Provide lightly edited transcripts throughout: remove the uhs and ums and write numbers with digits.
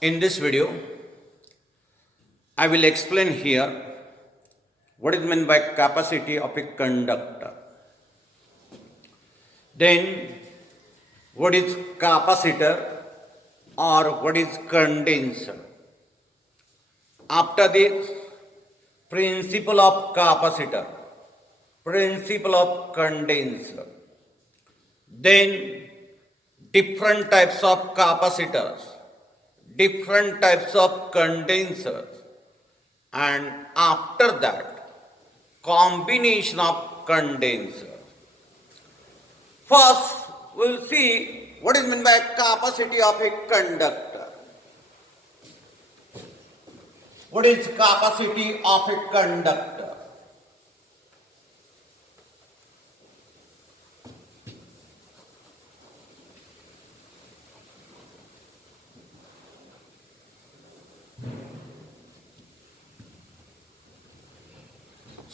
In this video, I will explain here what is meant by capacity of a conductor. Then, what is capacitor or what is condenser? After this, principle of capacitor, principle of condenser. Then, different types of capacitors, different types of condensers, and after that, combination of condensers. First, we will see what is meant by capacity of a conductor. What is capacity of a conductor?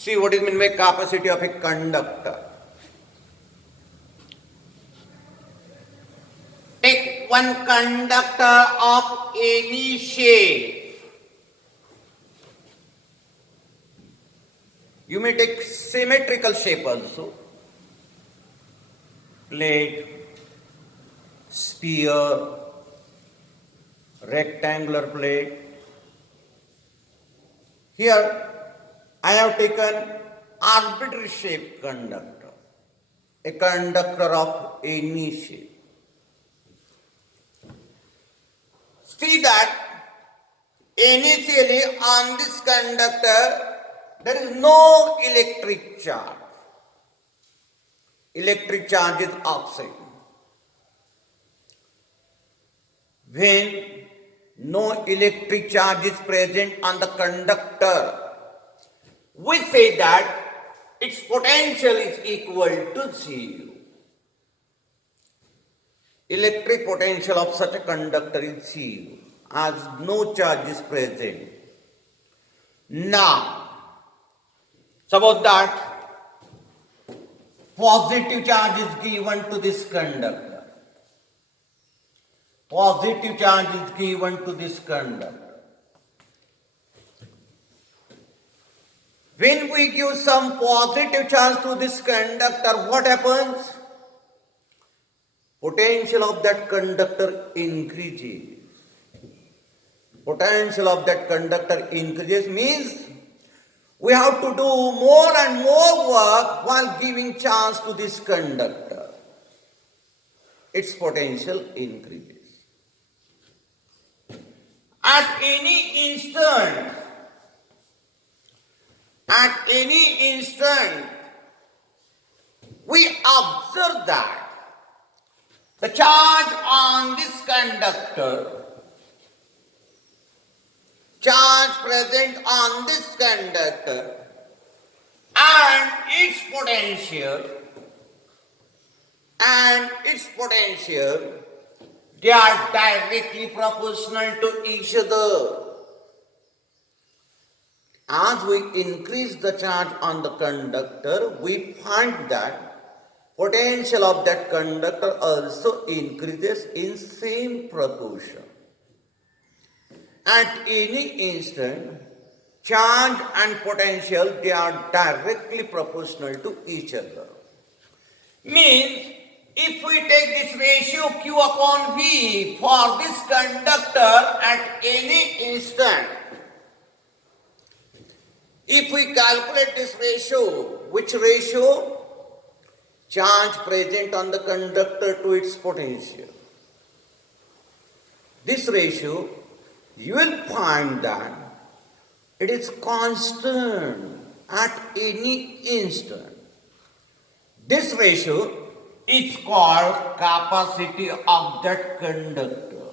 See what is meant by capacity of a conductor. Take one conductor of any shape. You may take symmetrical shape also. Plate, sphere, rectangular plate. Here I have taken arbitrary shape conductor, a conductor of any shape. See that initially on this conductor there is no electric charge. Electric charge is absent. When no electric charge is present on the conductor, we say that its potential is equal to 0. Electric potential of such a conductor is 0 as no charge is present. Now, suppose that positive charge is given to this conductor. Positive charge is given to this conductor. When we give some positive charge to this conductor, what happens? Potential of that conductor increases. Potential of that conductor increases means we have to do more and more work while giving charge to this conductor. Its potential increases. At any instant, we observe that the charge on this conductor, charge present on this conductor, and its potential, they are directly proportional to each other. As we increase the charge on the conductor, we find that potential of that conductor also increases in same proportion. At any instant, charge and potential, they are directly proportional to each other. Means, if we take this ratio Q upon V for this conductor at any instant, if we calculate this ratio, which ratio? Charge present on the conductor to its potential. This ratio, you will find that it is constant at any instant. This ratio is called capacity of that conductor.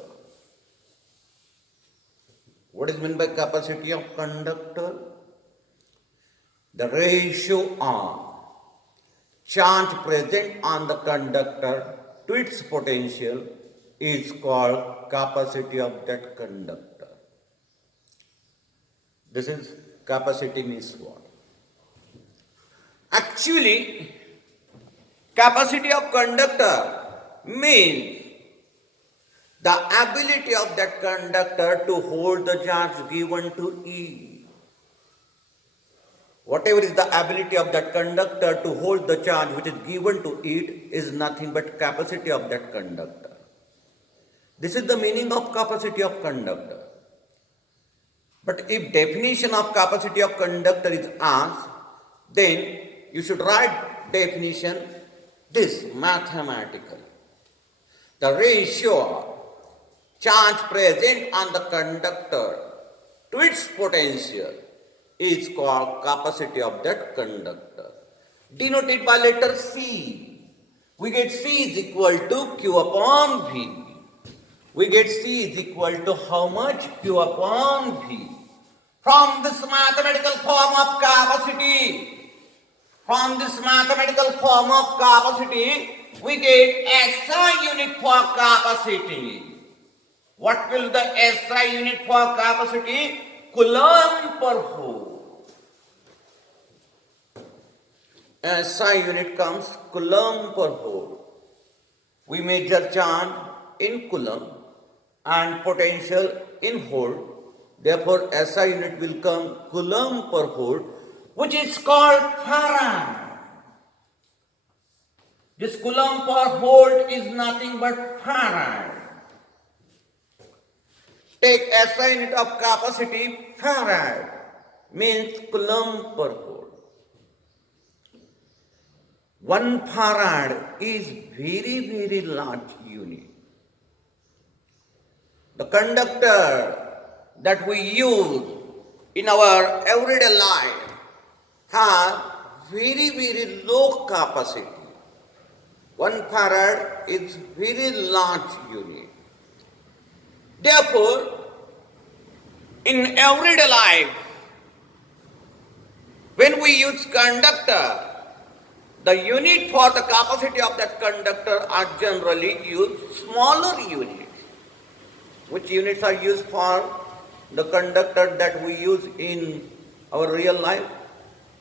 What is meant by capacity of conductor? The ratio of charge present on the conductor to its potential is called capacity of that conductor. This is capacity means what? Actually, capacity of conductor means the ability of that conductor to hold the charge given to E. Whatever is the ability of that conductor to hold the charge which is given to it is nothing but capacity of that conductor. This is the meaning of capacity of conductor. But if definition of capacity of conductor is asked, then you should write definition this mathematically. The ratio of charge present on the conductor to its potential is called capacity of that conductor, denoted by letter C. We get C is equal to Q upon V. We get C is equal to how much? Q upon V. From this mathematical form of capacity, we get SI unit for capacity. What will the SI unit for capacity? Coulomb per Volt. SI unit comes Coulomb per Volt. We measure charge in Coulomb and potential in Volt. Therefore, SI unit will come Coulomb per Volt, which is called Farad. This Coulomb per Volt is nothing but Farad. Take SI unit of capacity, Farad, means Coulomb per Volt. 1 Farad is very, very large unit. The conductor that we use in our everyday life have very, very low capacity. 1 Farad is very large unit. Therefore, in everyday life, when we use conductor, the unit for the capacity of that conductor are generally used smaller units. Which units are used for the conductor that we use in our real life?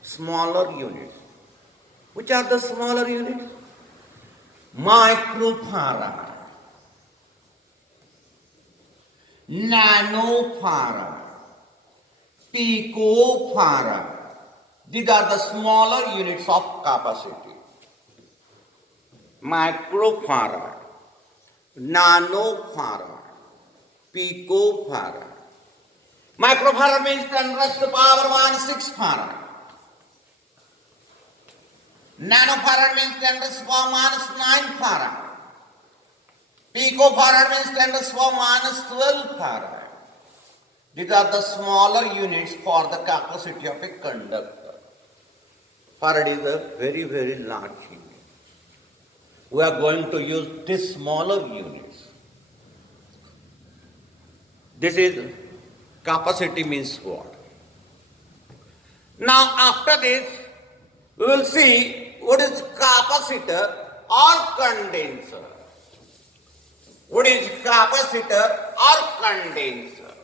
Smaller units. Which are the smaller units? Microfarad, nanofarad, picofarad. These are the smaller units of capacity. Microfarad, nanofarad, picofarad. Microfarad means 10 raised to the power 6 farad. Nanofarad means 10 raised to the power 9 farad. Picofarad means 10 raised to the power 12 farad. These are the smaller units for the capacity of a conductor. Farad is a very, very large unit. We are going to use these smaller units. This is capacity means what? Now after this, we will see what is capacitor or condenser. What is capacitor or condenser?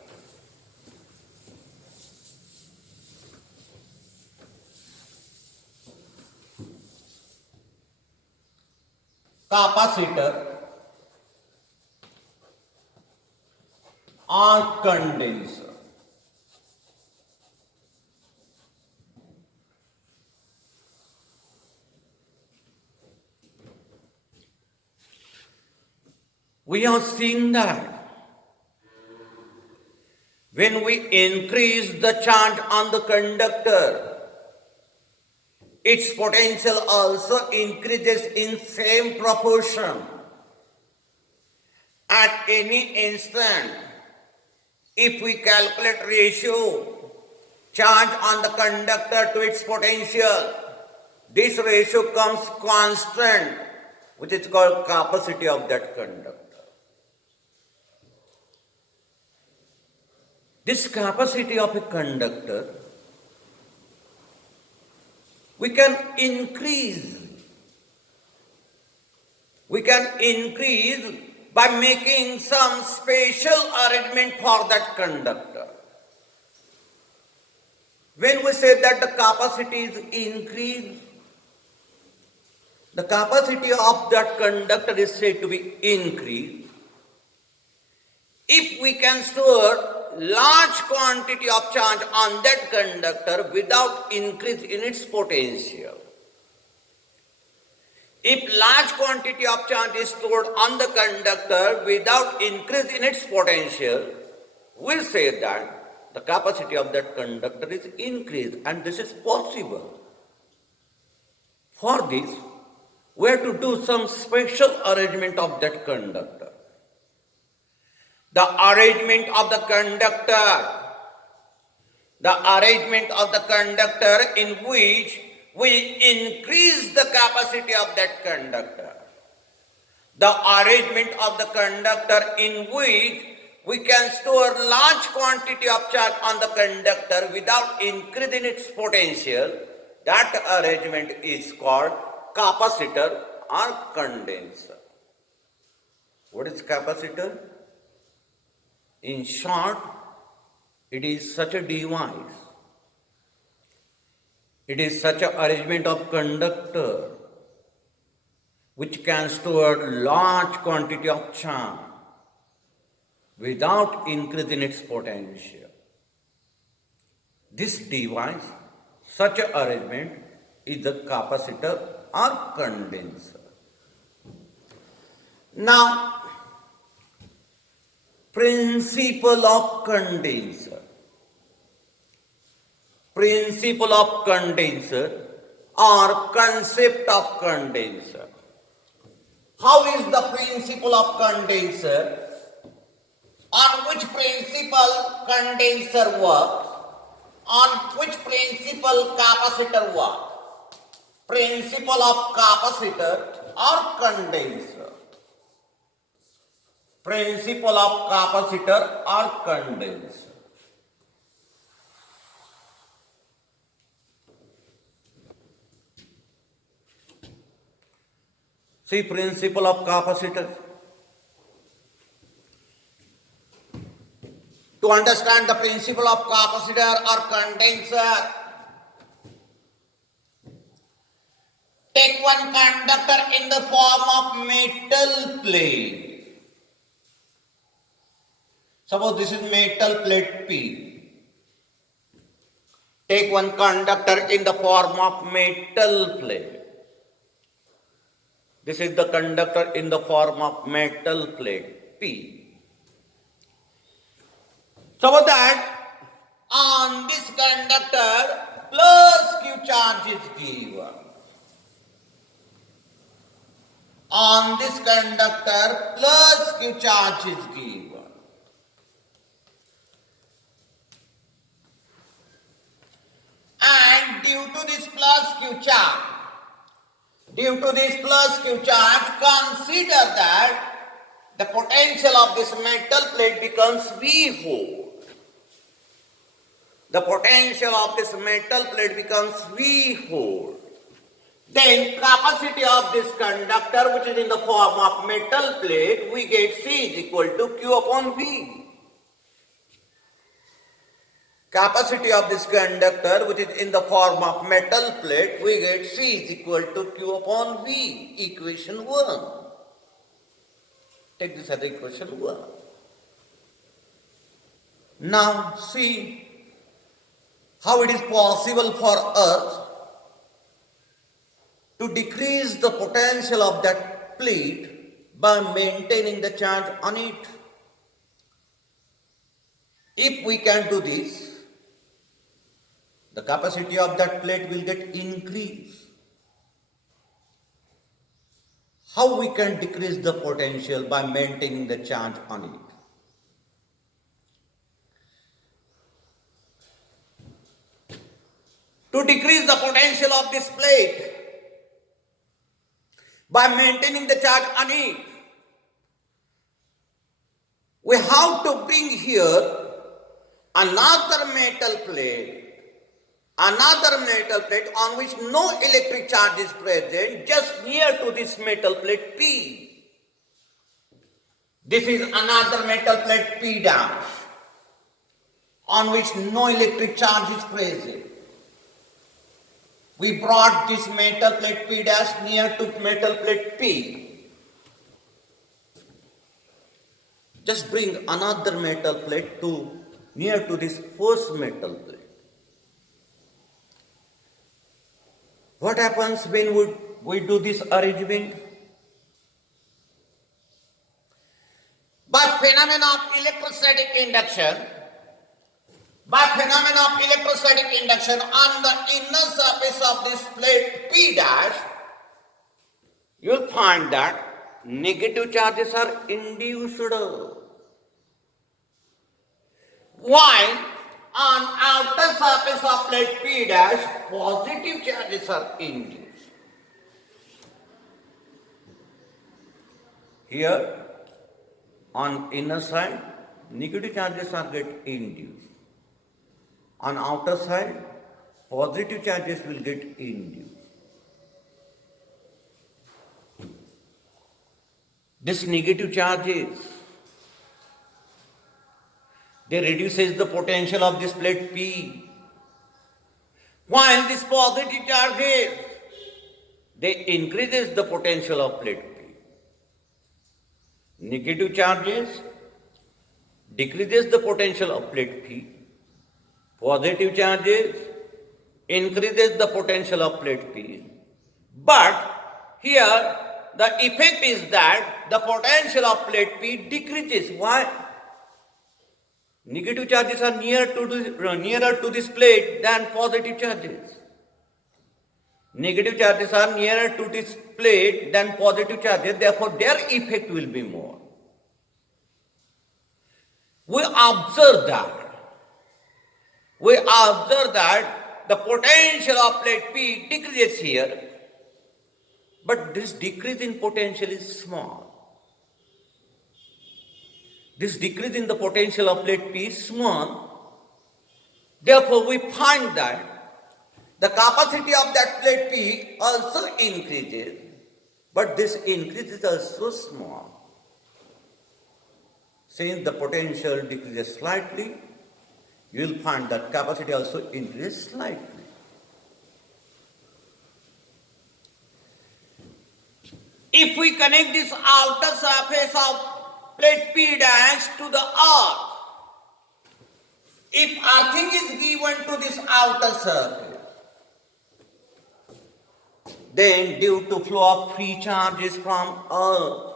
Capacitor or condenser. We have seen that when we increase the charge on the conductor, its potential also increases in same proportion. At any instant, if we calculate ratio, charge on the conductor to its potential, this ratio comes constant, which is called capacity of that conductor. This capacity of a conductor, we can increase by making some special arrangement for that conductor. When we say that the capacity is increased, the capacity of that conductor is said to be increased. if we can store large quantity of charge on that conductor without increase in its potential. If large quantity of charge is stored on the conductor without increase in its potential, we'll say that the capacity of that conductor is increased, and this is possible. For this, we have to do some special arrangement of that conductor. The arrangement of the conductor in which we increase the capacity of that conductor. The arrangement of the conductor in which we can store large quantity of charge on the conductor without increasing its potential. That arrangement is called capacitor or condenser. What is capacitor? In short, it is such a device. It is such an arrangement of conductor which can store large quantity of charge without increasing its potential. This device, such an arrangement, is the capacitor or condenser. Now, principle of condenser. Principle of condenser or concept of condenser. How is the principle of condenser? On which principle condenser works? On which principle capacitor works? Principle of capacitor or condenser. Principle of capacitor or condenser. See, principle of capacitor. To understand the principle of capacitor or condenser, take one conductor in the form of metal plate. Suppose this is metal plate P. Take one conductor in the form of metal plate. This is the conductor in the form of metal plate P. So that on this conductor plus Q charge is given. On this conductor plus Q charge is given. And due to this plus Q charge, consider that the potential of this metal plate becomes V volt. The potential of this metal plate becomes V volt. Then capacity of this conductor, which is in the form of metal plate, we get C is equal to Q upon V. Capacity of this conductor, which is in the form of metal plate, we get C is equal to Q upon V, equation 1. Take this as equation 1. Now see how it is possible for us to decrease the potential of that plate by maintaining the charge on it. If we can do this, the capacity of that plate will get increased. How we can decrease the potential by maintaining the charge on it? To decrease the potential of this plate by maintaining the charge on it, we have to bring here another metal plate on which no electric charge is present, just near to this metal plate P. This is another metal plate P dash on which no electric charge is present. We brought this metal plate P dash near to metal plate P. just bring another metal plate to near to this first metal plate. What happens when we do this arrangement? By phenomena of electrostatic induction, on the inner surface of this plate P dash, you will find that negative charges are induced, while on outer surface of plate P dash, positive charges are induced. Here, on inner side, negative charges are get induced. On outer side, positive charges will get induced. This negative charges, they reduces the potential of this plate P, while this positive charges, they increases the potential of plate P. Negative charges decreases the potential of plate P. Positive charges increases the potential of plate P. But here the effect is that the potential of plate P decreases. Why? Negative charges are nearer to this plate than positive charges. Negative charges are nearer to this plate than positive charges, therefore their effect will be more. We observe that the potential of plate P decreases here, but this decrease in potential is small. This decrease in the potential of plate P is small. Therefore, we find that the capacity of that plate P also increases, but this increase is also small. Since the potential decreases slightly, you will find that capacity also increases slightly. If we connect this outer surface of plate P dash to the earth, if earthing is given to this outer surface, then due to flow of free charges from earth,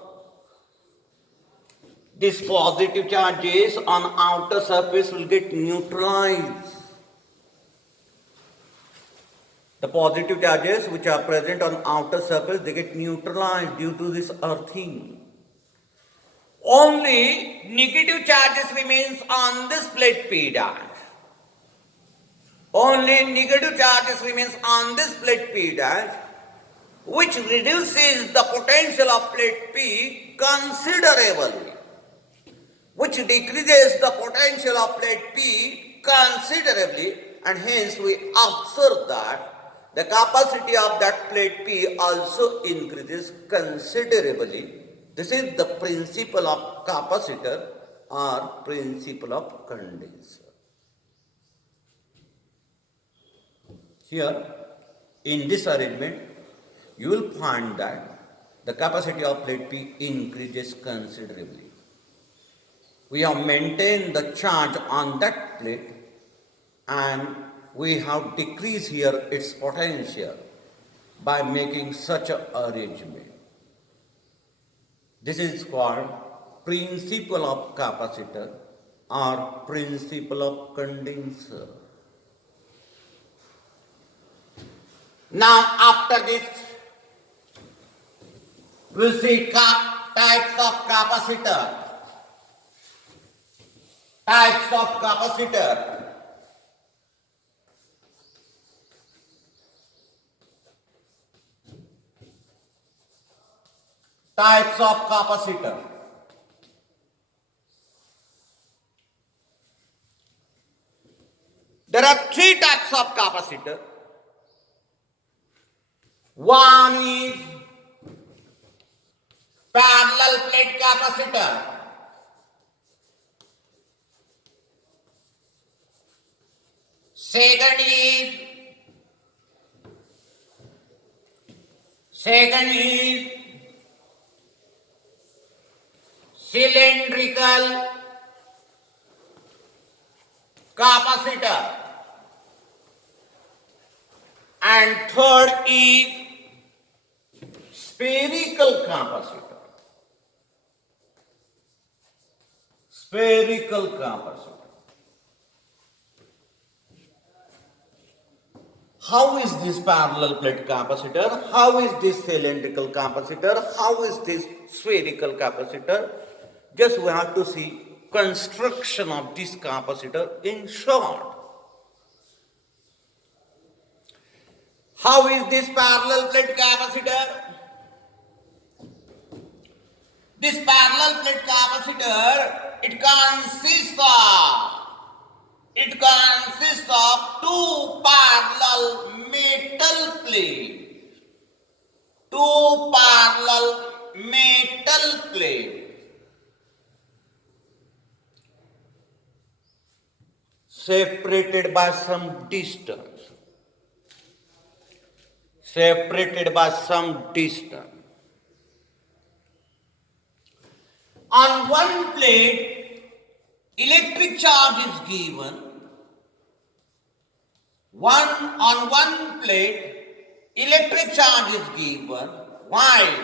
these positive charges on outer surface will get neutralized. The positive charges which are present on outer surface, they get neutralized due to this earthing. Only negative charges remains on this plate P dash. Only negative charges remains on this plate P dash, which reduces the potential of plate P considerably, which decreases the potential of plate P considerably, and hence we observe that the capacity of that plate P also increases considerably. This is the principle of capacitor or principle of condenser. Here, in this arrangement, you will find that the capacity of plate P increases considerably. We have maintained the charge on that plate and we have decreased here its potential by making such an arrangement. This is called principle of capacitor or principle of condenser. Now after this, we'll see types of capacitor. Types of capacitor. Types of capacitor. There are three types of capacitor. One is parallel plate capacitor. Second is cylinder cylindrical capacitor, and third is spherical capacitor. Spherical capacitor. How is this parallel plate capacitor? How is this cylindrical capacitor? How is this spherical capacitor? Just we have to see construction of this capacitor in short. How is this parallel plate capacitor? This parallel plate capacitor, it consists of two parallel metal plates. Two parallel metal plates separated by some distance. Separated by some distance. On one plate, electric charge is given. On one plate, electric charge is given, while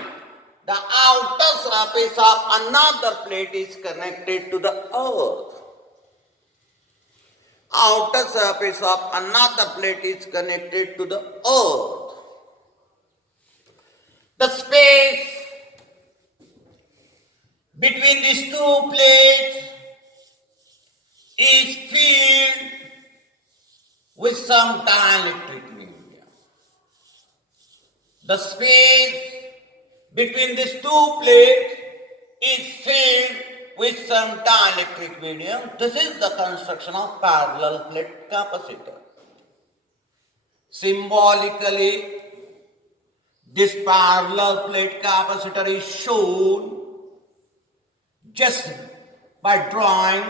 the outer surface of another plate is connected to the earth. Outer surface of another plate is connected to the earth. The space between these two plates is filled with some dielectric medium. The space between these two plates is filled with some dielectric medium. This is the construction of parallel plate capacitor. Symbolically, this parallel plate capacitor is shown just by drawing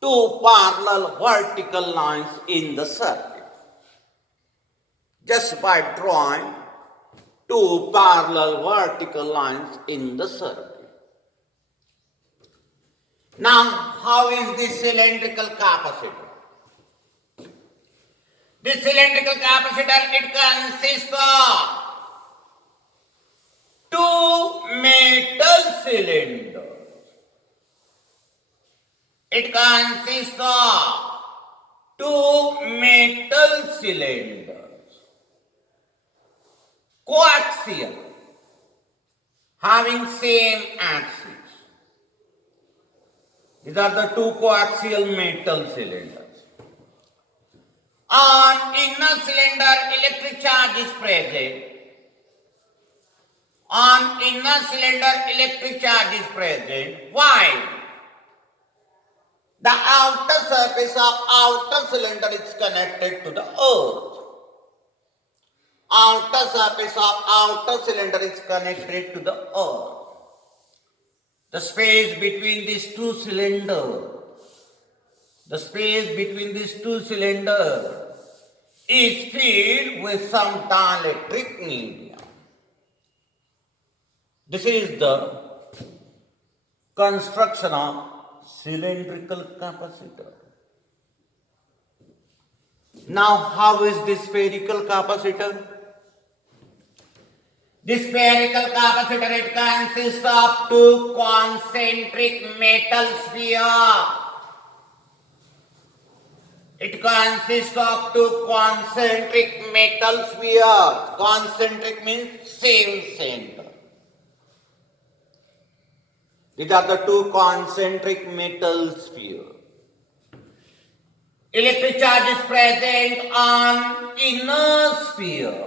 two parallel vertical lines in the circuit. Just by drawing two parallel vertical lines in the circuit. Now, how is this cylindrical capacitor? This cylindrical capacitor, it consists of two metal cylinders. It consists of two metal cylinders, coaxial, having same axis. These are the two coaxial metal cylinders. On inner cylinder, electric charge is present. On inner cylinder, electric charge is present. Why? The outer surface of outer cylinder is connected to the earth. Outer surface of outer cylinder is connected to the earth. The space between these two cylinders, is filled with some dielectric medium. This is the construction of cylindrical capacitor. Now, how is this spherical capacitor? This spherical capacitor, it consists of two concentric metal spheres. It consists of two concentric metal spheres. Concentric means same center. These are the two concentric metal spheres. Electric charge is present on inner sphere.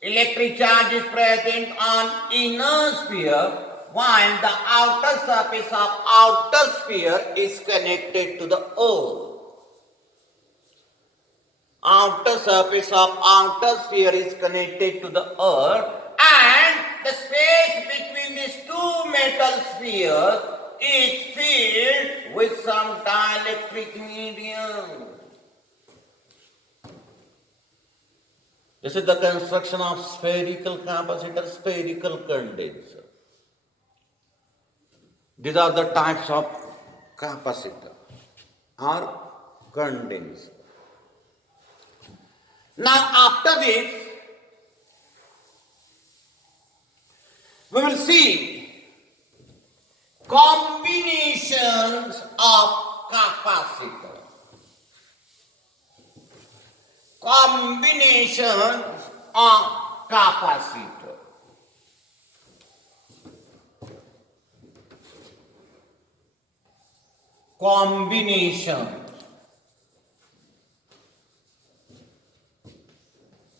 Electric charge is present on inner sphere, while the outer surface of outer sphere is connected to the earth. Outer surface of outer sphere is connected to the earth, and the space between these two metal spheres is filled with some dielectric medium. This is the construction of spherical capacitor, spherical condenser. These are the types of capacitor or condenser. Now after this, we will see combinations of capacitor. Combinations of capacitor. Combination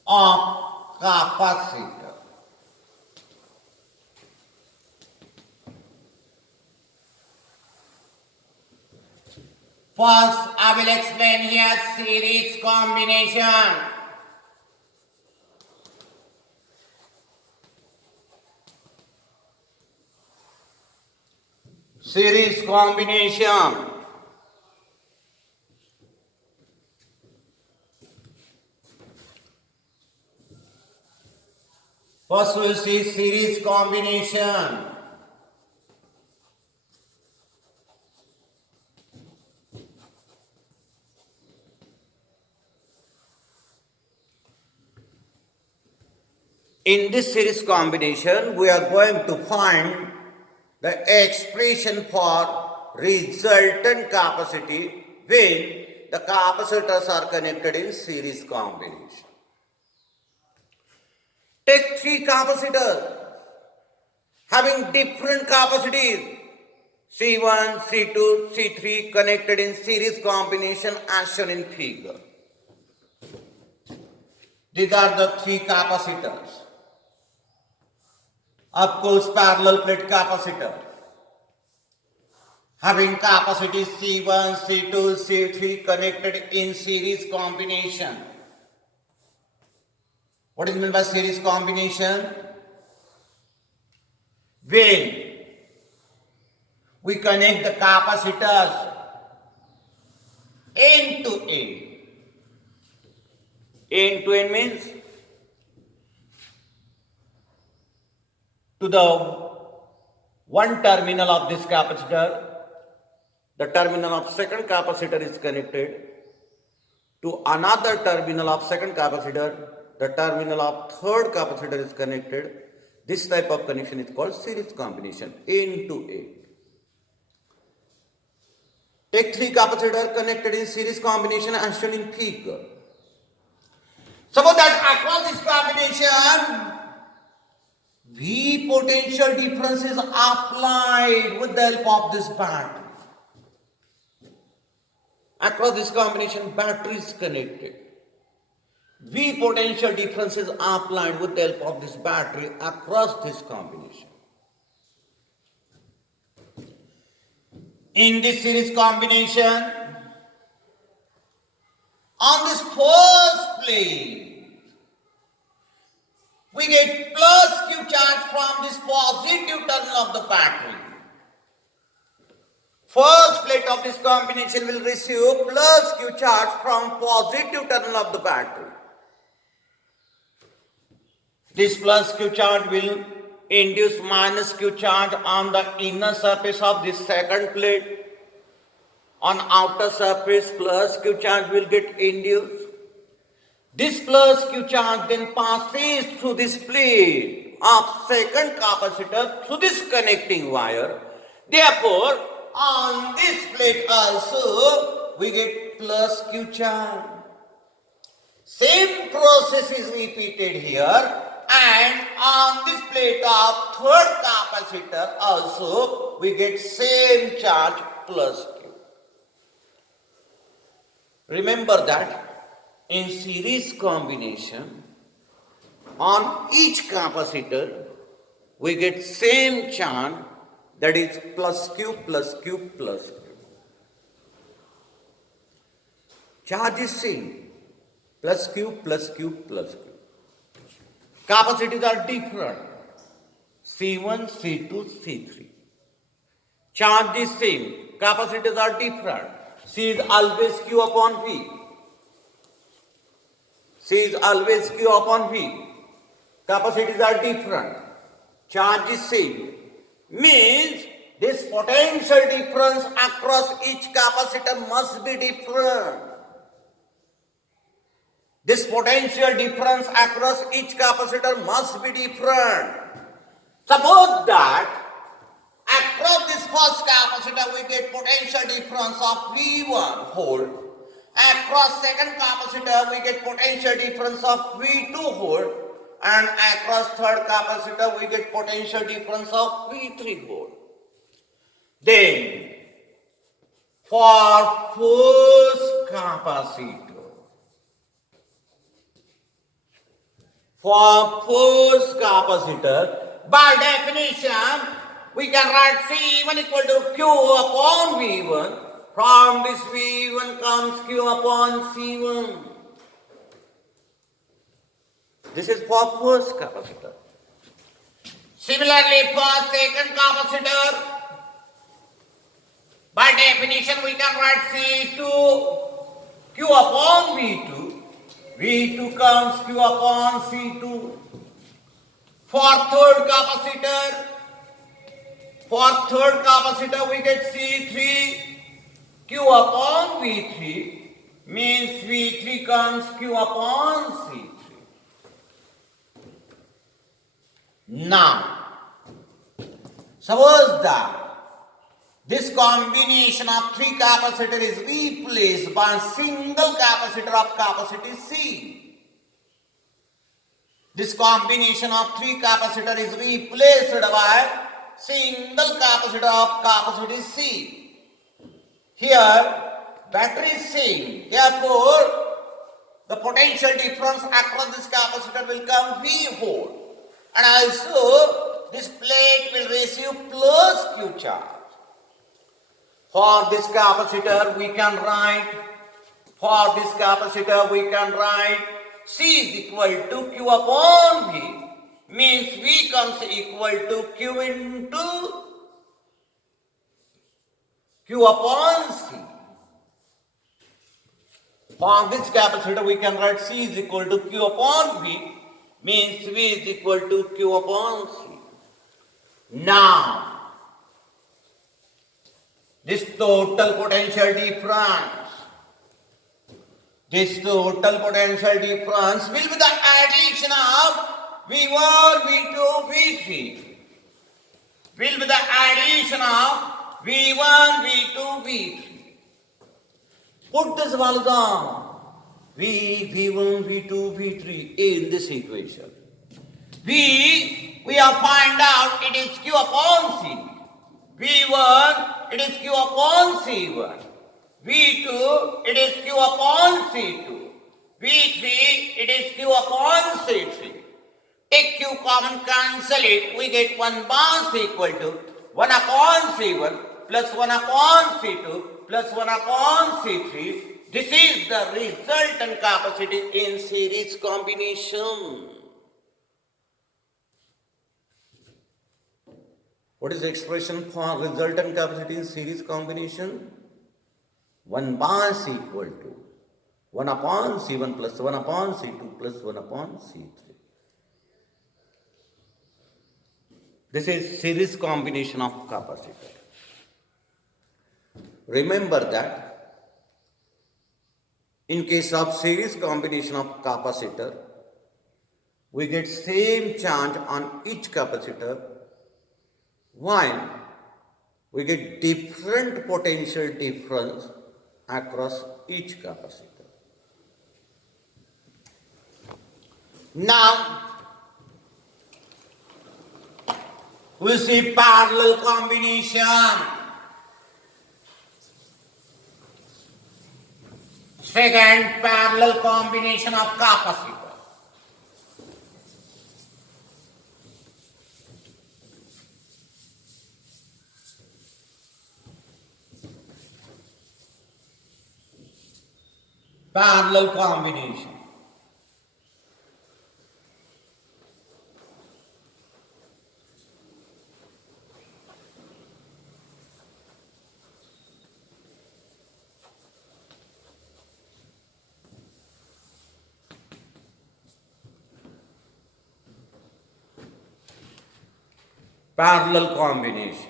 of capacitor. First, I will explain here series combination. Series combination. First we will see series combination. In this series combination, we are going to find the expression for resultant capacity when the capacitors are connected in series combination. Take three capacitors having different capacities C1, C2, C3 connected in series combination as shown in figure. These are the three capacitors. Of course, parallel plate capacitor having capacity C1, C2, C3 connected in series combination. What is meant by series combination? When we connect the capacitors end to end. End to end means to the one terminal of this capacitor, the terminal of second capacitor is connected to another terminal of second capacitor, the terminal of third capacitor is connected. This type of connection is called series combination, end to end. Take three capacitors connected in series combination as shown in figure. Suppose that across this combination, V potential difference is applied with the help of this battery. Across this combination, battery is connected. V potential difference is applied with the help of this battery across this combination. In this series combination, on this first plate, we get plus Q charge from this positive terminal of the battery. First plate of this combination will receive plus Q charge from positive terminal of the battery. This plus Q charge will induce minus Q charge on the inner surface of this second plate. On outer surface, plus Q charge will get induced. This plus Q charge then passes through this plate of second capacitor through this connecting wire. Therefore, on this plate also we get plus Q charge. Same process is repeated here, and on this plate of third capacitor also we get same charge plus Q. Remember that in series combination, on each capacitor we get same charge, that is plus Q plus Q plus Q. Charge is same, plus Q plus Q plus Q. Capacities are different, C1, C2, C3. Charge is same, capacities are different. C is always Q upon V. C is always Q upon V. Capacities are different. Charge is same. Means this potential difference across each capacitor must be different. This potential difference across each capacitor must be different. Suppose that across this first capacitor we get potential difference of V1 volt. Across second capacitor we get potential difference of V2 volt. And across third capacitor we get potential difference of V3 volt. Then for first capacitor, by definition, we can write C1 equal to Q upon V1. From this V1 comes Q upon C1. This is for first capacitor. Similarly, for second capacitor, by definition, we can write C2 Q upon V2. V2 comes Q upon C2. For third capacitor, we get C3 Q upon V3. Means V3 comes Q upon C3. Now, suppose that this combination of three capacitor is replaced by a single capacitor of capacity C. This combination of three capacitor is replaced by single capacitor of capacity C. Here, battery is same. Therefore, the potential difference across this capacitor will come V volt. And also, this plate will receive plus Q charge. For this capacitor, we can write C is equal to Q upon V. Means V comes equal to Q into Q upon C. For this capacitor, we can write C is equal to Q upon V. Means V is equal to Q upon C. Now, this total potential difference will be the addition of V1, V2, V3. Will be the addition of V1, V2, V3. Put this value down. V1, V2, V3 in this equation. We have find out it is Q upon C. V1, it is Q upon C1. V2, it is Q upon C2. V3, it is Q upon C3. Take Q common, cancel it. We get 1 bar C equal to 1 upon C1 plus 1 upon C2 plus 1 upon C3. This is the resultant capacity in series combination. What is the expression for resultant capacity in series combination? 1 bar C equal to 1 upon C1 plus 1 upon C2 plus 1 upon C3. This is series combination of capacitor. Remember that in case of series combination of capacitor, we get same charge on each capacitor, while we get different potential difference across each capacitor. Now, we see parallel combination. Second, parallel combination of capacitor. Parallel combination. Parallel combination.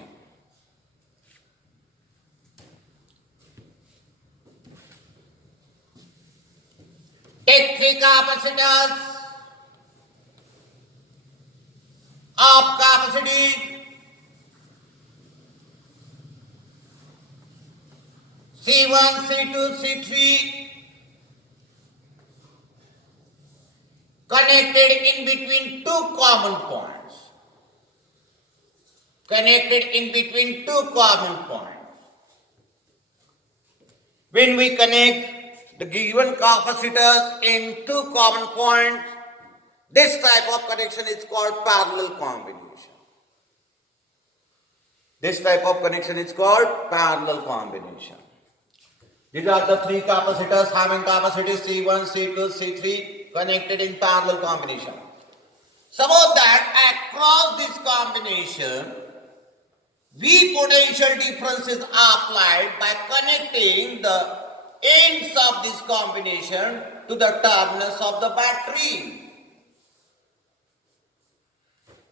Take three capacitors of capacity C1, C2, C3 connected in between two common points. Connected in between two common points. When we connect the given capacitors in two common points, this type of connection is called parallel combination. This type of connection is called parallel combination. These are the three capacitors having capacity C1, C2, C3 connected in parallel combination. Suppose that across this combination, V potential difference is applied by connecting the ends of this combination to the terminals of the battery.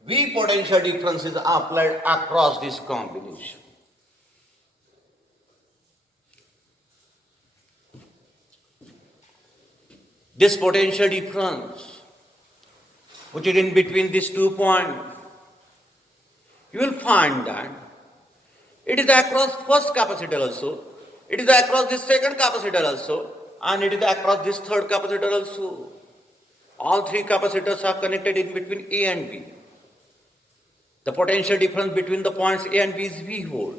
V potential difference is applied across this combination. This potential difference, which is in between these 2 points, you will find that it is across first capacitor also, it is across this second capacitor also, and it is across this third capacitor also. All three capacitors are connected in between A and B. The potential difference between the points A and B is V volt.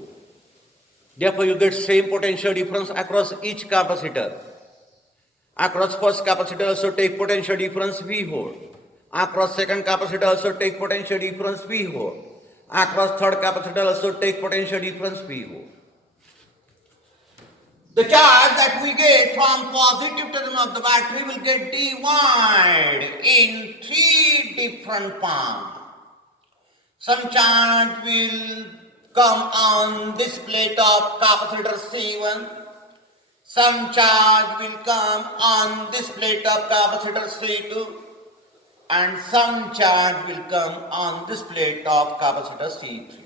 Therefore, you get same potential difference across each capacitor. Across first capacitor also take potential difference V volt. Across second capacitor also take potential difference V volt. Across third capacitor also take potential difference V volt. The charge that we get from positive terminal of the battery will get divided in three different parts. Some charge will come on this plate of capacitor C1. Some charge will come on this plate of capacitor C2, and some charge will come on this plate of capacitor C3.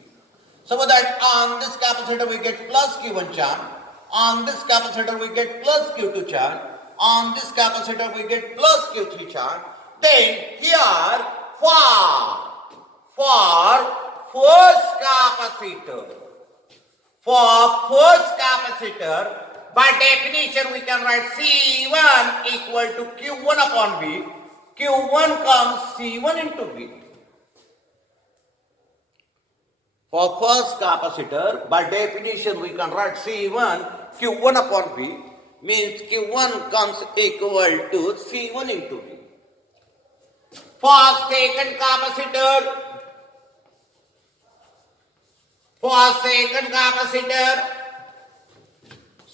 So that on this capacitor we get plus Q1 charge, on this capacitor we get plus Q2 charge, on this capacitor we get plus Q3 charge. Then here for first capacitor, by definition, we can write C1 equal to Q1 upon V. Q1 comes C1 into V. For first capacitor, by definition, we can write C1 Q1 upon V, means Q1 comes equal to C1 into V. For second capacitor,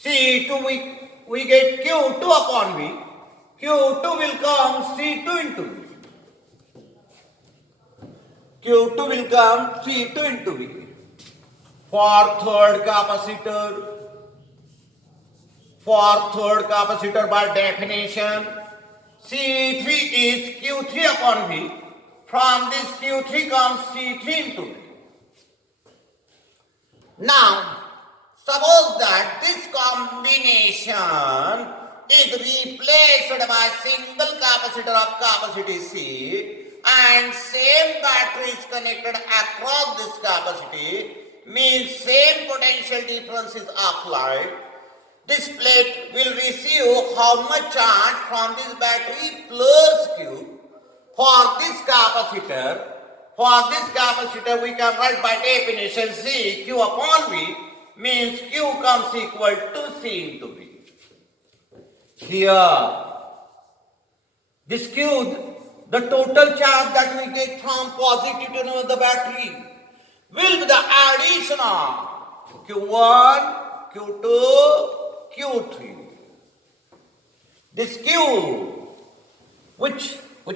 C2 we get Q2 upon V. Q2 will come C2 into V. Q2 will come C2 into V. For third capacitor by definition, C3 is Q3 upon V. From this Q3 comes C3 into V. Now, suppose that this combination is replaced by single capacitor of capacity C, and same battery is connected across this capacity, means same potential difference is applied. This plate will receive how much charge from this battery plus Q. For this capacitor we can write by definition C Q upon V, means Q comes equal to C into V. Here, this Q, the total charge that we get from positive terminal of the battery will be the addition of Q1, Q2, Q3. This Q, which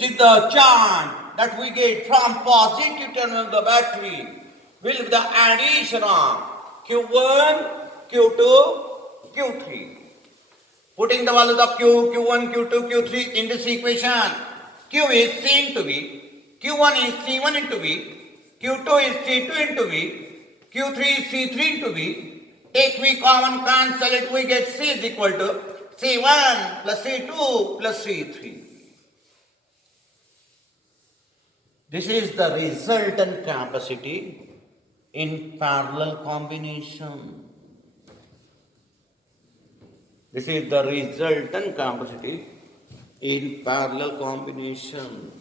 is the charge that we get from positive terminal of the battery, will be the addition of Q1, Q2, Q3. Putting the values of Q, Q1, Q2, Q3 in this equation, Q is C into V, Q1 is C1 into V, Q2 is C2 into V, Q3 is C3 into V. Take V common, cancel it, we get C is equal to C1 plus C2 plus C3. This is the resultant capacity in parallel combination. This is the resultant capacity in parallel combination,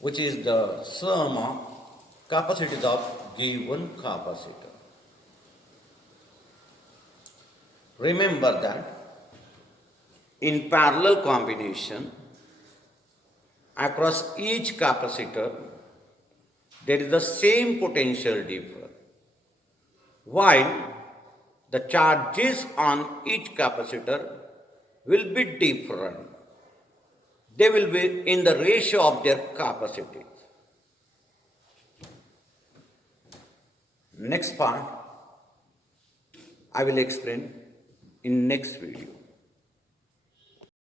which is the sum of capacities of given capacitor. Remember that in parallel combination, across each capacitor, there is the same potential differ, while the charges on each capacitor will be different. They will be in the ratio of their capacities. Next part I will explain in next video.